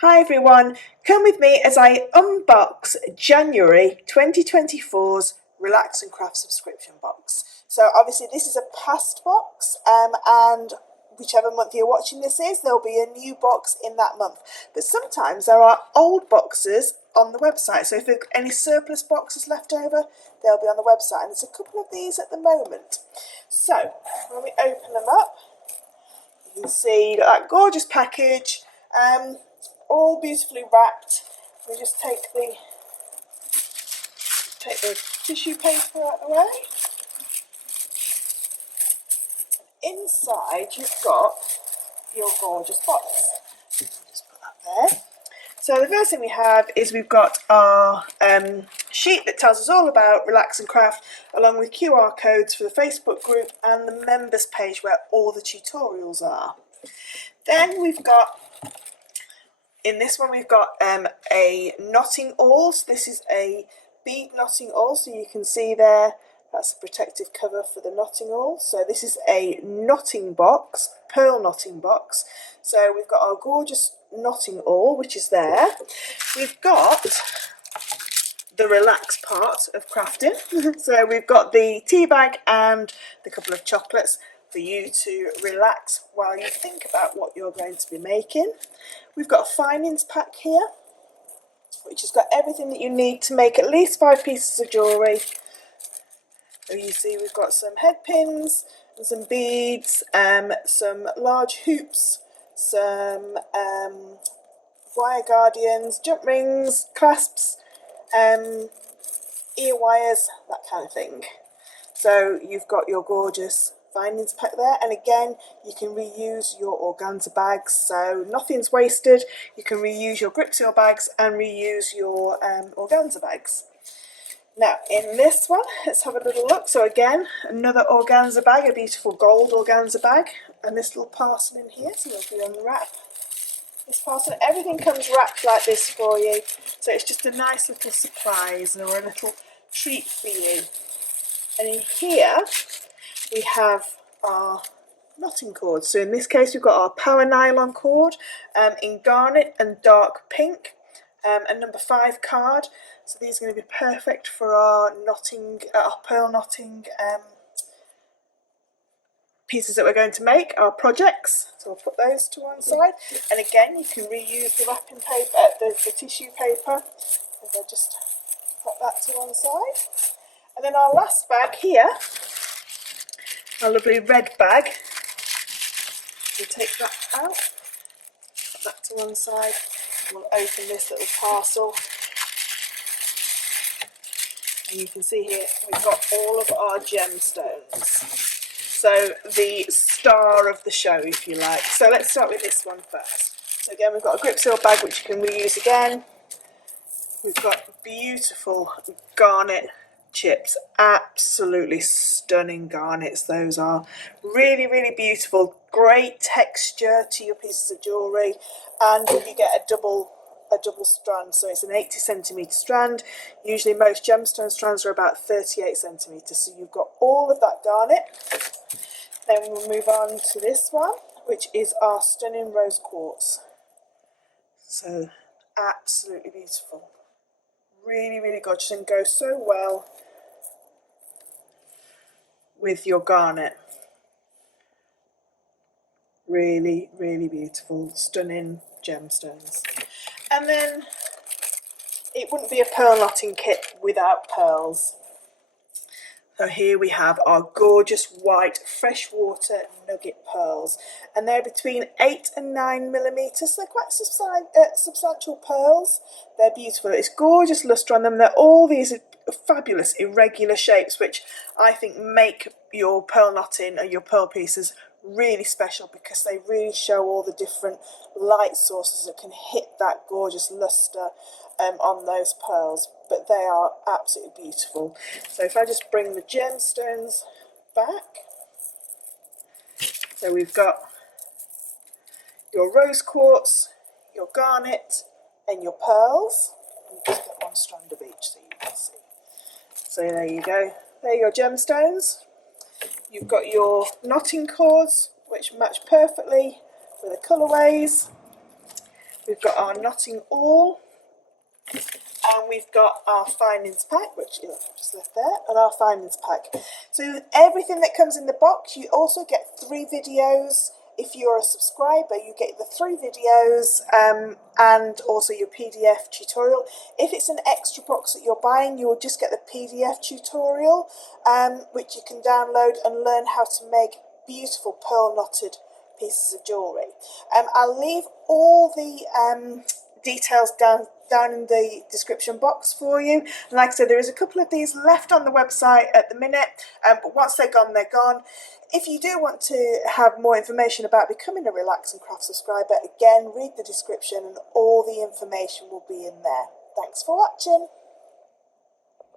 Hi everyone, come with me as I unbox January 2024's Relax and Craft subscription box. So obviously this is a past box and whichever month you're watching this is, there'll be a new box in that month. But sometimes there are old boxes on the website, so if there are any surplus boxes left over, they'll be on the website, and there's a couple of these at the moment. So when we open them up, you can see that gorgeous package. All beautifully wrapped. We just take the tissue paper out of the way. Inside you've got your gorgeous box. Just put that there. So the first thing we have is we've got our sheet that tells us all about Relax and Craft, along with QR codes for the Facebook group and the members page where all the tutorials are. Then we've got, in this one we've got a knotting awl. So this is a bead knotting awl, so you can see there that's a protective cover for the knotting awl. So this is a knotting box, pearl knotting box. So we've got our gorgeous knotting awl, which is there. We've got the relax part of crafting. So we've got the tea bag and the couple of chocolates for you to relax while you think about what you're going to be making. We've got a findings pack here, which has got everything that you need to make at least 5 pieces of jewellery. So you see we've got some head pins and some beads, some large hoops, some wire guardians, jump rings, clasps, ear wires, that kind of thing. So you've got your gorgeous findings pack there, and again you can reuse your organza bags, so nothing's wasted. You can reuse your grip seal bags and reuse your organza bags. Now in this one, let's have a little look. So again, another organza bag, a beautiful gold organza bag, and this little parcel in here, so we'll unwrap this parcel. Everything comes wrapped like this for you, so it's just a nice little surprise or a little treat for you. And in here we have our knotting cord. So in this case we've got our power nylon cord in garnet and dark pink, a number 5 card. So these are going to be perfect for our knotting, our pearl knotting pieces that we're going to make, our projects. So we'll put those to one side, and again you can reuse the wrapping paper, the tissue paper. So just put that to one side. And then our last bag here, our lovely red bag, we'll take that out, put that to one side, and we'll open this little parcel. And you can see here we've got all of our gemstones. So the star of the show, if you like. So let's start with this one first. So again, we've got a grip seal bag which you can reuse again. We've got beautiful garnet chips, absolutely stunning garnets. Those are really, really beautiful, great texture to your pieces of jewellery, and you get a double strand, so it's an 80cm strand. Usually most gemstone strands are about 38cm, so you've got all of that garnet. Then we'll move on to this one, which is our stunning rose quartz. So absolutely beautiful, really, really gorgeous, and goes so well with your garnet. Really, really beautiful, stunning gemstones. And then it wouldn't be a pearl knotting kit without pearls. So here we have our gorgeous white freshwater nugget pearls, and they're between 8 and 9mm, so they're quite substantial pearls. They're beautiful, it's gorgeous lustre on them. They're all these fabulous irregular shapes, which I think make your pearl knotting and your pearl pieces really special, because they really show all the different light sources that can hit that gorgeous lustre on those pearls. But they are absolutely beautiful. So if I just bring the gemstones back, so we've got your rose quartz, your garnet and your pearls. And just get one strand of each so you can see. So there you go, there are your gemstones. You've got your knotting cords, which match perfectly with the colourways. we've got our knotting awl, and we've got our findings pack, which just left there, and our findings pack. So with everything that comes in the box, you also get 3 videos. If you're a subscriber, you get the 3 videos and also your PDF tutorial. If it's an extra box that you're buying, you will just get the PDF tutorial, which you can download and learn how to make beautiful pearl knotted pieces of jewellery. I'll leave all the details down in the description box for you. And like I said, there is a couple of these left on the website at the minute, but once they're gone, they're gone. If you do want to have more information about becoming a Relax and Craft subscriber, again, read the description and all the information will be in there. Thanks for watching.